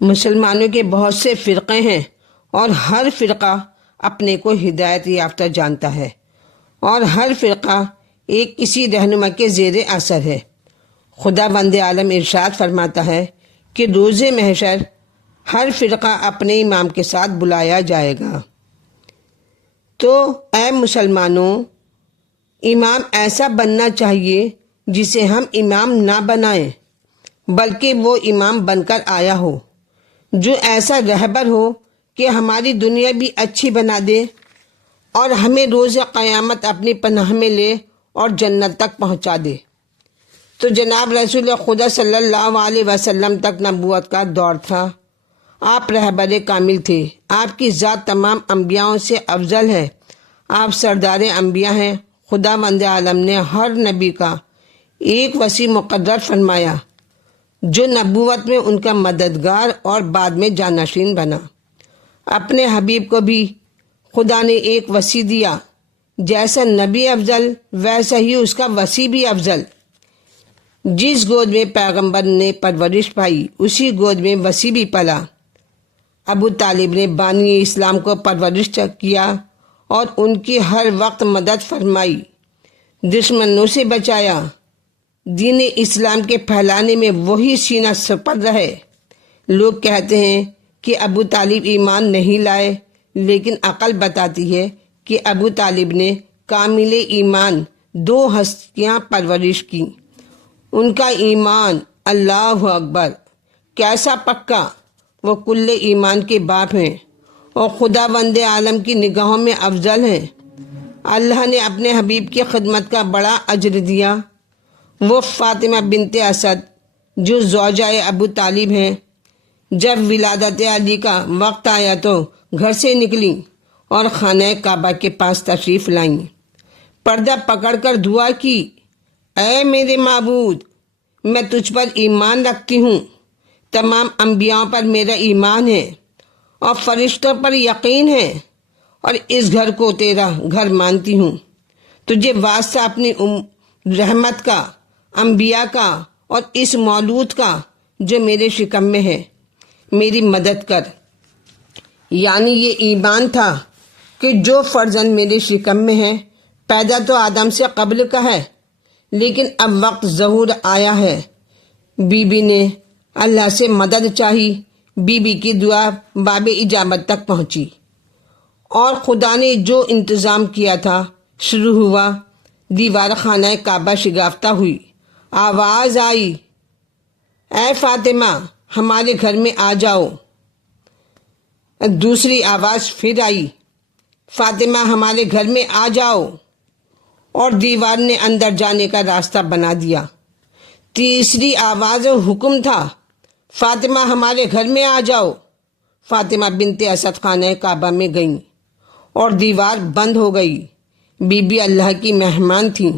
مسلمانوں کے بہت سے فرقے ہیں اور ہر فرقہ اپنے کو ہدایت یافتہ جانتا ہے اور ہر فرقہ ایک کسی رہنما کے زیر اثر ہے۔ خدا بند عالم ارشاد فرماتا ہے کہ روز محشر ہر فرقہ اپنے امام کے ساتھ بلایا جائے گا۔ تو اے مسلمانوں، امام ایسا بننا چاہیے جسے ہم امام نہ بنائیں بلکہ وہ امام بن کر آیا ہو، جو ایسا رہبر ہو کہ ہماری دنیا بھی اچھی بنا دے اور ہمیں روز قیامت اپنی پناہ میں لے اور جنت تک پہنچا دے۔ تو جناب رسول خدا صلی اللہ علیہ وسلم تک نبوت کا دور تھا۔ آپ رہبر کامل تھے، آپ کی ذات تمام انبیاءوں سے افضل ہے، آپ سردار انبیاء ہیں۔ خدا بند عالم نے ہر نبی کا ایک وسیع مقرر فرمایا جو نبوت میں ان کا مددگار اور بعد میں جانشین بنا۔ اپنے حبیب کو بھی خدا نے ایک وسیع دیا، جیسا نبی افضل ویسا ہی اس کا وسیع بھی افضل۔ جس گود میں پیغمبر نے پرورش پائی اسی گود میں وسیع بھی پلا۔ ابو طالب نے بانی اسلام کو پرورش کیا اور ان کی ہر وقت مدد فرمائی، دشمنوں سے بچایا۔ دین اسلام کے پھیلانے میں وہی سینہ سپر رہے۔ لوگ کہتے ہیں کہ ابو طالب ایمان نہیں لائے، لیکن عقل بتاتی ہے کہ ابو طالب نے کامل ایمان دو ہستیاں پرورش کی۔ ان کا ایمان اللہ اکبر کیسا پکا، وہ کل ایمان کے باپ ہیں اور خدا بند عالم کی نگاہوں میں افضل ہیں۔ اللہ نے اپنے حبیب کی خدمت کا بڑا اجر دیا۔ وہ فاطمہ بنت اسد جو زوجہ ابو طالب ہیں، جب ولادت علی کا وقت آیا تو گھر سے نکلیں اور خانہ کعبہ کے پاس تشریف لائیں۔ پردہ پکڑ کر دعا کی، اے میرے معبود، میں تجھ پر ایمان رکھتی ہوں، تمام انبیاء پر میرا ایمان ہے اور فرشتوں پر یقین ہے، اور اس گھر کو تیرا گھر مانتی ہوں۔ تجھے واسطہ اپنی رحمت کا، انبیاء کا اور اس مولود کا جو میرے شکم میں ہے، میری مدد کر۔ یعنی یہ ایمان تھا کہ جو فرزند میرے شکم میں ہے پیدا تو آدم سے قبل کا ہے، لیکن اب وقت ظہور آیا ہے۔ بی بی نے اللہ سے مدد چاہی، بی بی کی دعا باب اجابت تک پہنچی اور خدا نے جو انتظام کیا تھا شروع ہوا۔ دیوار خانہ کعبہ شگافتہ ہوئی، آواز آئی، اے فاطمہ ہمارے گھر میں آ جاؤ۔ دوسری آواز پھر آئی، فاطمہ ہمارے گھر میں آ جاؤ، اور دیوار نے اندر جانے کا راستہ بنا دیا۔ تیسری آواز حکم تھا، فاطمہ ہمارے گھر میں آ جاؤ۔ فاطمہ بنت اسد خانہ کعبہ میں گئیں اور دیوار بند ہو گئی۔ بی بی اللہ کی مہمان تھیں،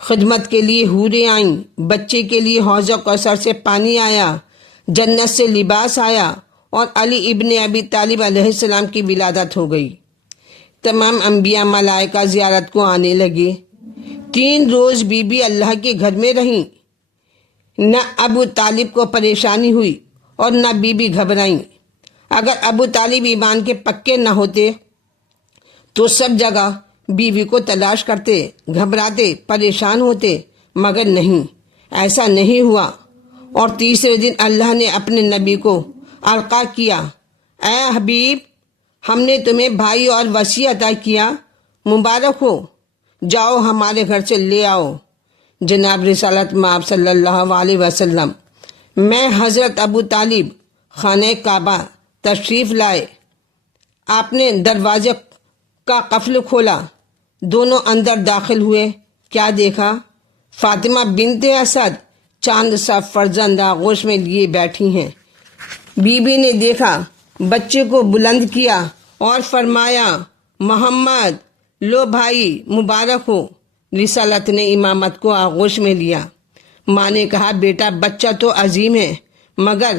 خدمت کے لیے حوریں آئیں، بچے کے لیے حوض کوثر سے پانی آیا، جنت سے لباس آیا، اور علی ابن ابی طالب علیہ السلام کی ولادت ہو گئی۔ تمام انبیاء ملائکہ زیارت کو آنے لگے۔ 3 روز بی بی اللہ کے گھر میں رہیں۔ نہ ابو طالب کو پریشانی ہوئی اور نہ بی بی گھبرائیں۔ اگر ابو طالب ایمان کے پکے نہ ہوتے تو سب جگہ بیوی کو تلاش کرتے، گھبراتے، پریشان ہوتے، مگر نہیں، ایسا نہیں ہوا۔ اور تیسرے دن اللہ نے اپنے نبی کو القا کیا، اے حبیب، ہم نے تمہیں بھائی اور وصی عطا کیا، مبارک ہو، جاؤ ہمارے گھر سے لے آؤ۔ جناب رسالت مآب صلی اللہ علیہ وسلم میں حضرت ابو طالب خانہ کعبہ تشریف لائے۔ آپ نے دروازے کا قفل کھولا، دونوں اندر داخل ہوئے۔ کیا دیکھا؟ فاطمہ بنت اسد چاند سا فرزند آغوش میں لیے بیٹھی ہیں۔ بی بی نے دیکھا، بچے کو بلند کیا اور فرمایا، محمد لو بھائی، مبارک ہو۔ رسالت نے امامت کو آغوش میں لیا۔ ماں نے کہا، بیٹا بچہ تو عظیم ہے مگر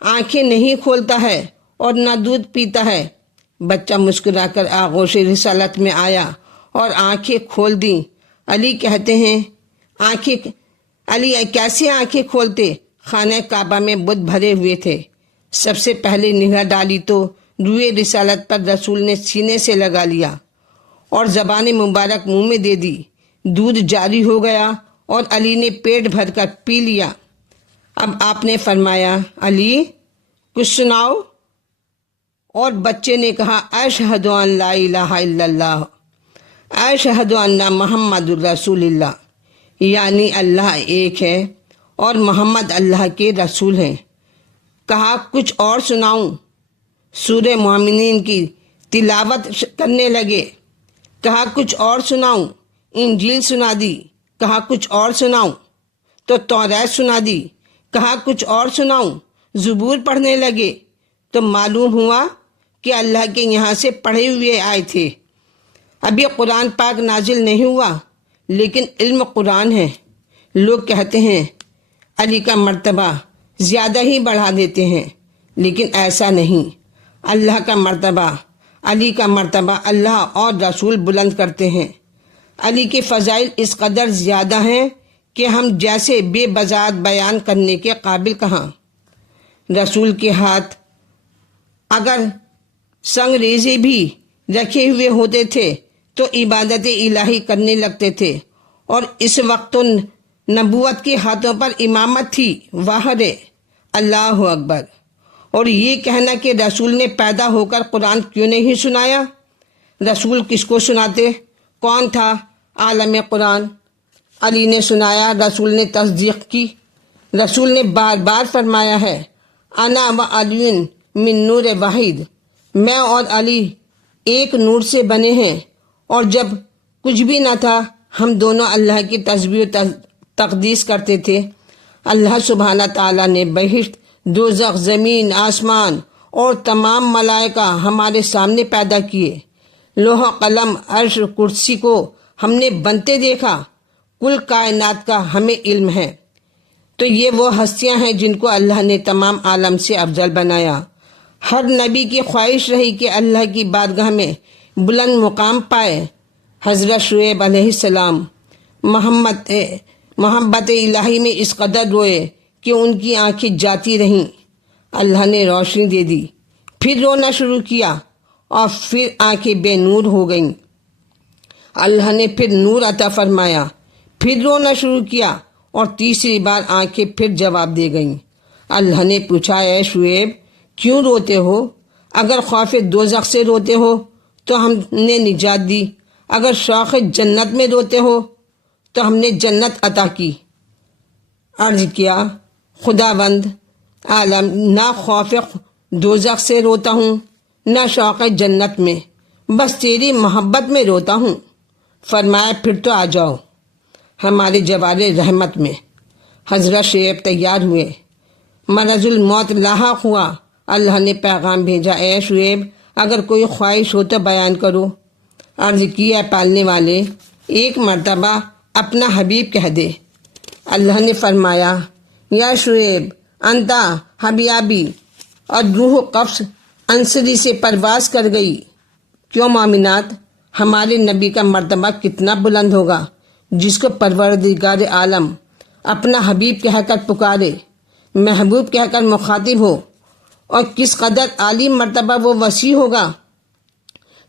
آنکھیں نہیں کھولتا ہے اور نہ دودھ پیتا ہے۔ بچہ مسکرا کر آغوش رسالت میں آیا اور آنکھیں کھول دیں۔ علی کہتے ہیں، علی کیسے آنکھیں کھولتے؟ خانہ کعبہ میں بت بھرے ہوئے تھے، سب سے پہلے نگاہ ڈالی تو روئے رسالت پر رسول نے سینے سے لگا لیا اور زبان مبارک منہ میں دے دی۔ دودھ جاری ہو گیا اور علی نے پیٹ بھر کر پی لیا۔ اب آپ نے فرمایا، علی کچھ سناؤ؟ اور بچے نے کہا، اشہد ان لا الہ الا اللہ، اشہد ان محمد رسول اللہ، یعنی اللہ ایک ہے اور محمد اللہ کے رسول ہیں۔ کہا کچھ اور سناؤں؟ سورہ مومنین کی تلاوت کرنے لگے۔ کہا کچھ اور سناؤں؟ انجیل سنا دی۔ کہا کچھ اور سناؤں؟ تو توریت سنا دی۔ کہا کچھ اور سناؤں؟ زبور پڑھنے لگے تو معلوم ہوا کہ اللہ کے یہاں سے پڑھے ہوئے آئے تھے۔ ابھی قرآن پاک نازل نہیں ہوا لیکن علم قرآن ہے۔ لوگ کہتے ہیں علی کا مرتبہ زیادہ ہی بڑھا دیتے ہیں، لیکن ایسا نہیں۔ اللہ کا مرتبہ، علی کا مرتبہ اللہ اور رسول بلند کرتے ہیں۔ علی کے فضائل اس قدر زیادہ ہیں کہ ہم جیسے بے بذات بیان کرنے کے قابل کہاں۔ رسول کے ہاتھ اگر سنگریزے بھی رکھے ہوئے ہوتے تھے تو عبادت الہی کرنے لگتے تھے، اور اس وقت تو نبوت کے ہاتھوں پر امامت تھی۔ واحد اللہ اکبر۔ اور یہ کہنا کہ رسول نے پیدا ہو کر قرآن کیوں نہیں سنایا؟ رسول کس کو سناتے؟ کون تھا عالم قرآن؟ علی نے سنایا، رسول نے تصدیق کی۔ رسول نے بار بار فرمایا ہے، انا و علی من نور واحد، میں اور علی ایک نور سے بنے ہیں، اور جب کچھ بھی نہ تھا ہم دونوں اللہ کی تسبیح و تقدیس کرتے تھے۔ اللہ سبحانہ تعالیٰ نے بہشت، دوزخ، زمین، آسمان اور تمام ملائکہ ہمارے سامنے پیدا کیے۔ لوح قلم، عرش، کرسی کو ہم نے بنتے دیکھا۔ کل کائنات کا ہمیں علم ہے۔ تو یہ وہ ہستیاں ہیں جن کو اللہ نے تمام عالم سے افضل بنایا۔ ہر نبی کی خواہش رہی کہ اللہ کی بارگاہ میں بلند مقام پائے۔ حضرت شعیب علیہ السلام محبت الہی میں اس قدر روئے کہ ان کی آنکھیں جاتی رہیں۔ اللہ نے روشنی دے دی، پھر رونا شروع کیا اور پھر آنکھیں بے نور ہو گئیں۔ اللہ نے پھر نور عطا فرمایا، پھر رونا شروع کیا اور تیسری بار آنکھیں پھر جواب دے گئیں۔ اللہ نے پوچھا، اے شعیب کیوں روتے ہو؟ اگر خوف دوزخ سے روتے ہو تو ہم نے نجات دی، اگر شوق جنت میں روتے ہو تو ہم نے جنت عطا کی۔ عرض کیا، خداوند عالم، نہ خوف دوزخ سے روتا ہوں نہ شوق جنت میں، بس تیری محبت میں روتا ہوں۔ فرمایا، پھر تو آ جاؤ ہمارے جوار رحمت میں۔ حضرت شعیب تیار ہوئے، مرض الموت لاحق ہوا۔ اللہ نے پیغام بھیجا، اے شعیب اگر کوئی خواہش ہو تو بیان کرو۔ عرض کیا، پالنے والے ایک مرتبہ اپنا حبیب کہہ دے۔ اللہ نے فرمایا، یا شعیب انتا حبیابی، اور روح قفص انصری سے پرواز کر گئی۔ کیوں مومنات، ہمارے نبی کا مرتبہ کتنا بلند ہوگا جس کو پروردگار عالم اپنا حبیب کہہ کر پکارے، محبوب کہہ کر مخاطب ہو، اور کس قدر عالی مرتبہ وہ وسیع ہوگا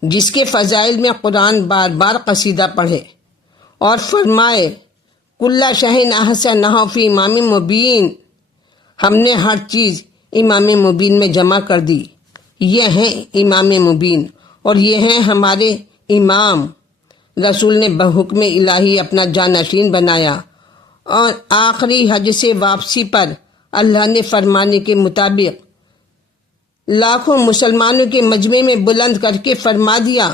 جس کے فضائل میں قرآن بار بار قصیدہ پڑھے اور فرمائے، کل شہن احسنہ فی امام مبین، ہم نے ہر چیز امام مبین میں جمع کر دی۔ یہ ہیں امام مبین اور یہ ہیں ہمارے امام۔ رسول نے بحکم الہی اپنا جانشین بنایا، اور آخری حج سے واپسی پر اللہ نے فرمانے کے مطابق لاکھوں مسلمانوں کے مجمع میں بلند کر کے فرما دیا،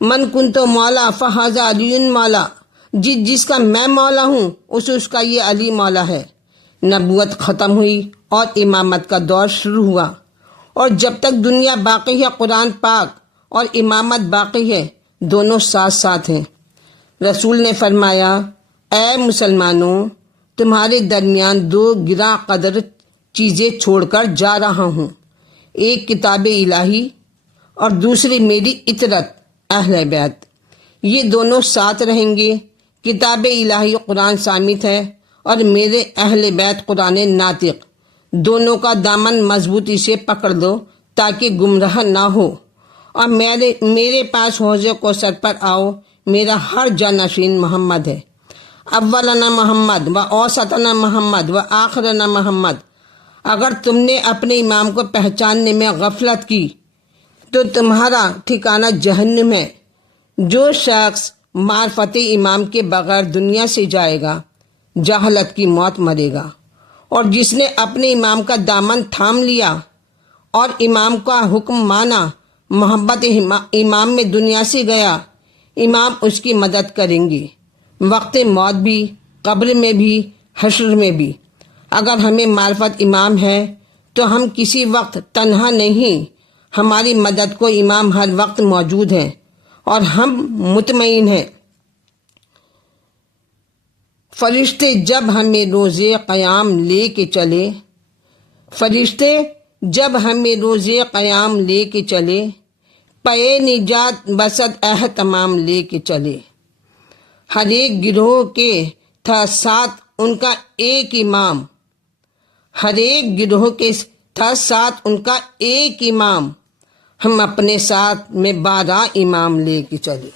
من کنتو مولا فہذا علی مولا، جس کا میں مولا ہوں اس کا یہ علی مولا ہے۔ نبوت ختم ہوئی اور امامت کا دور شروع ہوا، اور جب تک دنیا باقی ہے قرآن پاک اور امامت باقی ہے، دونوں ساتھ ساتھ ہیں۔ رسول نے فرمایا، اے مسلمانوں، تمہارے درمیان دو گراں قدر چیزیں چھوڑ کر جا رہا ہوں، ایک کتاب الہی اور دوسری میری اطرت اہل بیت۔ یہ دونوں ساتھ رہیں گے۔ کتاب الہی قرآن صامت ہے اور میرے اہل بیت قرآن ناطق۔ دونوں کا دامن مضبوطی سے پکڑ لو تاکہ گمراہ نہ ہو، اور میرے پاس حوض کوثر پر آؤ۔ میرا ہر جانشین محمد ہے، اولنا محمد و اوسطنا محمد و آخرنا محمد۔ اگر تم نے اپنے امام کو پہچاننے میں غفلت کی تو تمہارا ٹھکانہ جہنم ہے۔ جو شخص معرفت امام کے بغیر دنیا سے جائے گا جہالت کی موت مرے گا، اور جس نے اپنے امام کا دامن تھام لیا اور امام کا حکم مانا، محبت امام میں دنیا سے گیا، امام اس کی مدد کریں گے، وقت موت بھی، قبر میں بھی، حشر میں بھی۔ اگر ہمیں معرفت امام ہے تو ہم کسی وقت تنہا نہیں، ہماری مدد کو امام ہر وقت موجود ہیں، اور ہم مطمئن ہیں۔ فرشتے جب ہمیں روزے قیام لے کے چلے، پے نجات بسد اہتمام لے کے چلے۔ ہر ایک گروہ کے تھا ساتھ ان کا ایک امام، ہم اپنے ساتھ میں 12 امام لے کے چلے۔